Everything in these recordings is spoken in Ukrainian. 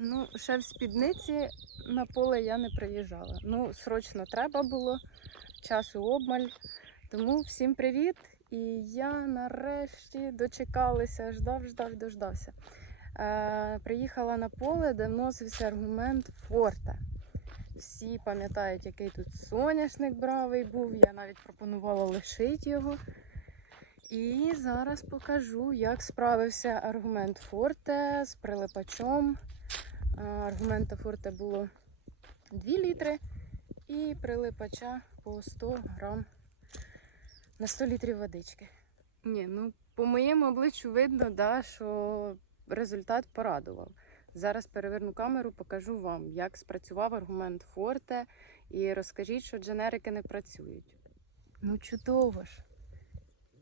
Ну, ще в спідниці на поле я не приїжджала. Ну, срочно треба було, часу обмаль. Тому всім привіт! І я нарешті дочекалася, ждав, ждав, дождався. Е, приїхала на поле, де вносився аргумент форте. Всі пам'ятають, який тут соняшник бравий був. Я навіть пропонувала лишити його. І зараз покажу, як справився аргумент форте з прилипачом. А, Аргумента форте було 2 літри і прилипача по 100 грам на 100 літрів водички. Ні, ну по моєму обличчю видно, да, що результат порадував. Зараз переверну камеру, покажу вам, як спрацював аргумент форте, і розкажіть, що дженерики не працюють. Ну, чудово ж.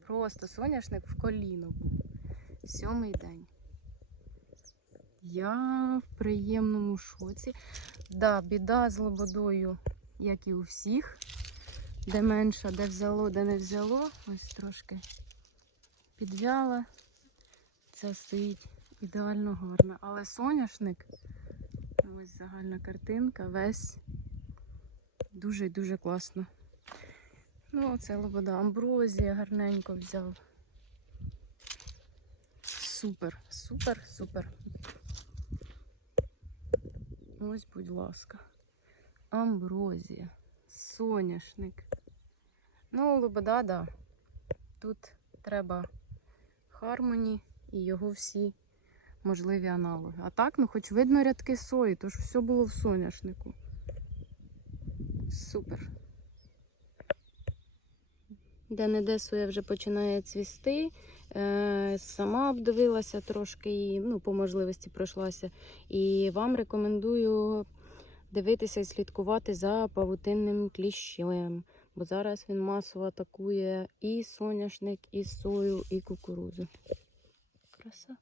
Просто соняшник в коліно був. Сьомий день. Я в приємному шоці. Да, біда з лободою, як і у всіх. Де менше, де взяло, де не взяло. Ось трошки підвяла. Це стоїть ідеально гарно. Але соняшник, ось загальна картинка, весь дуже дуже класно. Ну, це лобода амброзія гарненько взяв. Супер, супер, супер. Ось, будь ласка. Амброзія, соняшник. Ну, лобода, да. Тут треба Хармоні і його всі можливі аналоги. А так, ну хоч видно рядки сої, тож все було в соняшнику. Супер. Де-не-де соя вже починає цвісти. Е, сама обдивилася трошки і ну, по можливості пройшлася. І вам рекомендую дивитися і слідкувати за павутинним кліщем. Бо зараз він масово атакує і соняшник, і сою, і кукурузу. Краса.